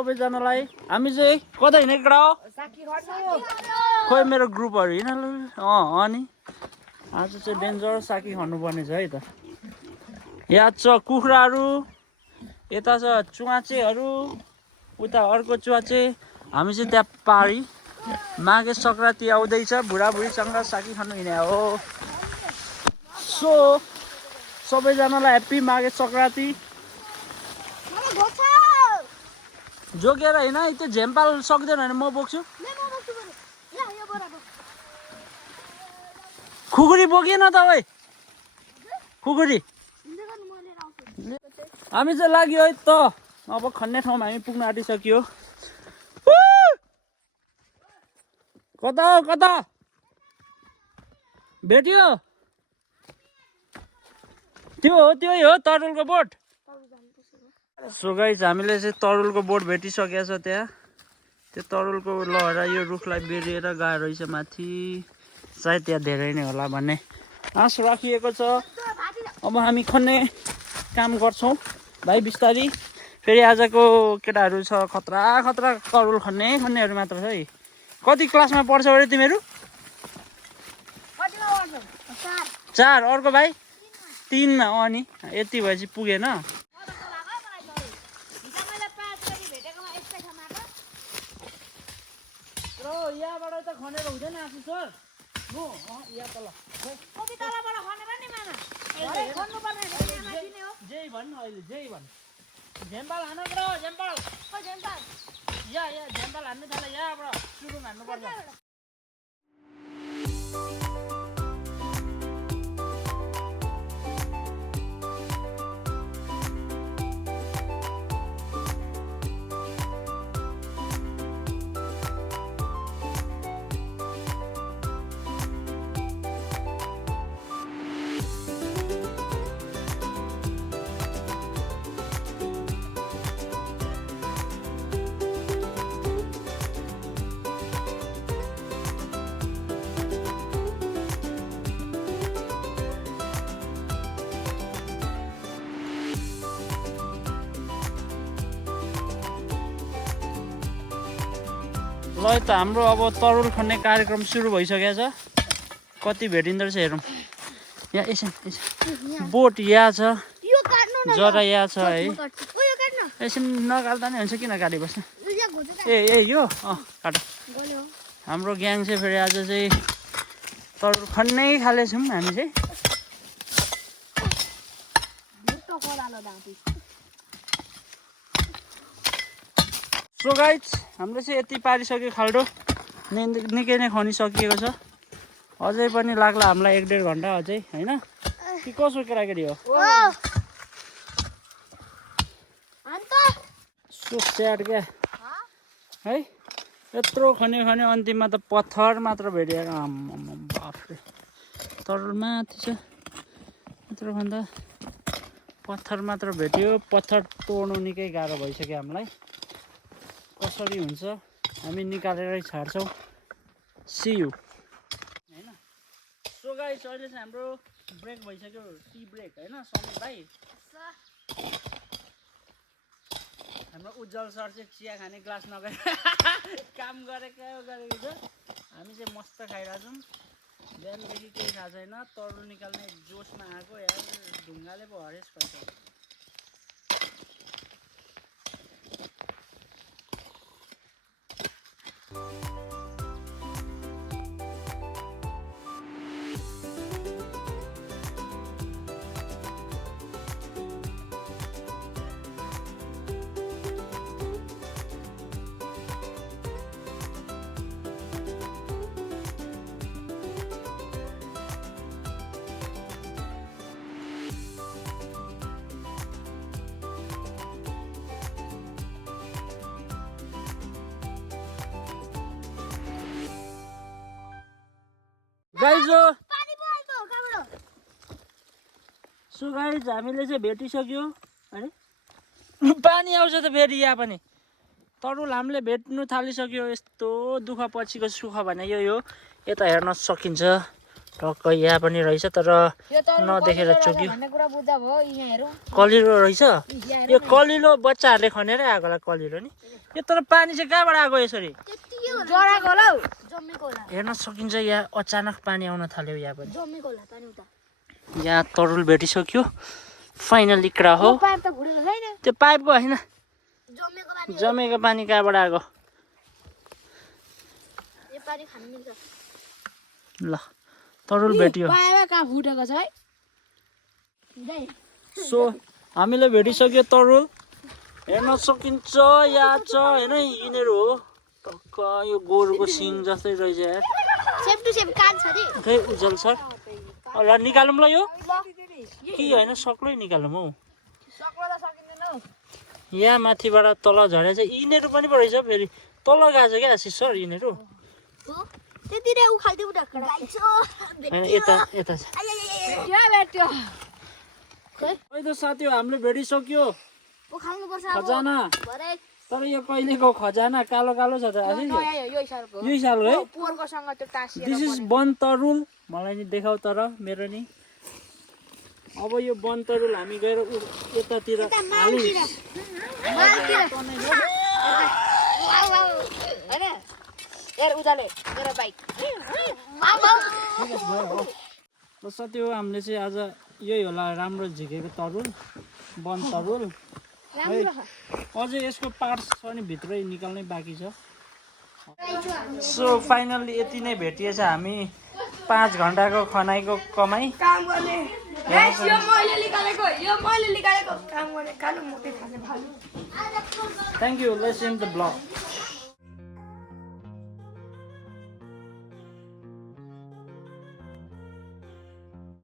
सबैजनालाई। हामी चाहिँ कता हिँडेको केटा हो? खोइ मेरो ग्रुपहरू हिँड्नु अनि आज चाहिँ डेन्जर साकी खानुपर्ने छ है त। यहाँ छ कुखुराहरू, यता छ चुवाचेहरू, उता अर्को चुवाचे। हामी चाहिँ त्यहाँ पारी माघे सङ्क्रान्ति आउँदैछ, बुढाबुढीसँग साकी खानु हिँडे हो। सो सबैजनालाई ह्याप्पी माघे सङ्क्रान्ति। जोगेर होइन त्यो झेम्पाल सक्दैन भने म बोक्छु। खुकुरी बोकिएन त ओइ, खुकुरी। हामी चाहिँ लाग्यो है त। अब खन्ने ठाउँमा हामी पुग्न आँटिसक्यो। कता हो कता भेट्यो? त्यो हो, त्यही हो तरुलको बोट। सो गाइस हामीले चाहिँ तरुलको बोट भेटिसकेको छ। त्यहाँ त्यो तरुलको लहरा यो रुखलाई बेरिएर गएको रहेछ माथि। सायद त्यहाँ धेरै नै होला भन्ने आश राखिएको छ। अब हामी खन्ने काम गर्छौँ भाइ बिस्तारी। फेरि आजको केटाहरू छ खतरा खतरा तरुल खन्नेहरू मात्र छ है। कति क्लासमा पढ्छ अरे तिमीहरू? 4। अर्को भाइ 3मा। अनि यति भएपछि पुगेन। यहाँबाट त खनेर हुँदैन आफू सर। जय भन्नु अहिले, जय भन्नु। झेम्पाल हान ब्रो, झेम्पाल। यहाँ झेम्पाल हान्नु थाल। यहाँबाट सुरुङ हान्नुपर्छ। ल त हाम्रो अब तरुल खन्ने कार्यक्रम सुरु भइसकेको छ। कति भेटिँदो रहेछ हेरौँ। यहाँ एकछिन बोट यहाँ छ, जरा यहाँ छ है। एकछिन नकाट्दा नि हुन्छ, किन काटिबस्नु। ए यो काट। हाम्रो ग्याङ चाहिँ फेरि आज चाहिँ तरुल खन्नै खाले छौँ हामी चाहिँ। सो गाइज हामीले चाहिँ यति पारिसक्यो खाल्डो। निकै नै खनिसकिएको छ। अझै पनि लाग्ला हामीलाई 1-1.5 घन्टा अझै होइन कि कसो केटाकेटी हो? सो स्याड क्या है। यत्रो खन्यो अन्तिममा त पत्थर मात्र भेटिएको। बाफ्रे तरुल माथि छ, यत्रो खन्दा पत्थर मात्र भेट्यो। पत्थर तोड्नु निकै गाह्रो भइसक्यो हामीलाई। कसरी हुन्छ हामी निकालेरै छाड्छौँ। सी यू होइन। सो गाइस अहिले चाहिँ हाम्रो ब्रेक भइसक्यो, टी ब्रेक होइन। समीर भाइ हाम्रो उज्जवल सर चाहिँ चिया खाने ग्लास नगएर काम गरेको छ। हामी चाहिँ मस्त खाइरहेको छौँ। बिहानदेखि केही थाहा छैन। तरुल निकाल्ने जोसमा आएको यार, ढुङ्गाले पो हरेस भन्छ। सो गाइज हामीले चाहिँ भेटिसक्यो है। पानी आउँछ त फेरि यहाँ पनि। तरुल हामीले भेट्नु थालिसक्यो। यस्तो दुःख पछिको सुख भने यो यता हेर्न सकिन्छ। टक्क यहाँ पनि रहेछ तर नदेखेर चुक्यो कलिलो रहेछ यो कलिलो बच्चाहरूले खनेर आएको होला कलिलो नि यो तर पानी चाहिँ कहाँबाट आएको यसरी हेर्न सकिन्छ यहाँ अचानक पानी आउन थाल्यो यहाँ पनि यहाँ तरुल भेटिसक्यो फाइनल इक्रा हो त्यो पाइपको होइन जमेको पानी कहाँबाट आएको ल तरुल भेटियो सो हामीले भेटिसक्यो तरुल हेर्न सकिन्छ यहाँ छ होइन यिनीहरू हो टक्क यो गोरुको सिङ जस्तै रहेछ यार खै उज्जवल सर ल निकालौँ ल यो कि होइन सक्लै निकालौँ हौ यहाँ माथिबाट तल झरेछ यिनीहरू पनि रहेछ फेरि तल गएको छ क्या आशिष सर यिनीहरू यता यता साथी हामीले भेटिसक्यो खजाना तर यो कहिलेको खजाना कालो कालो छ त यही सालको है दिस इज वन तरुल मलाई नि देखाउ तर मेरो नि अब यो वन तरुल हामी गएर यतातिर साथी हो हामीले चाहिँ आज यही होला राम्रो झिकेको तरुल वन तरुल अझै यसको पार्ट्स पनि भित्रै निकाल्नै बाँकी छ सो फाइनल्ली यति नै भेटिएछ हामी 5 घण्टाको खनाइको कमाई thank you let's and the blog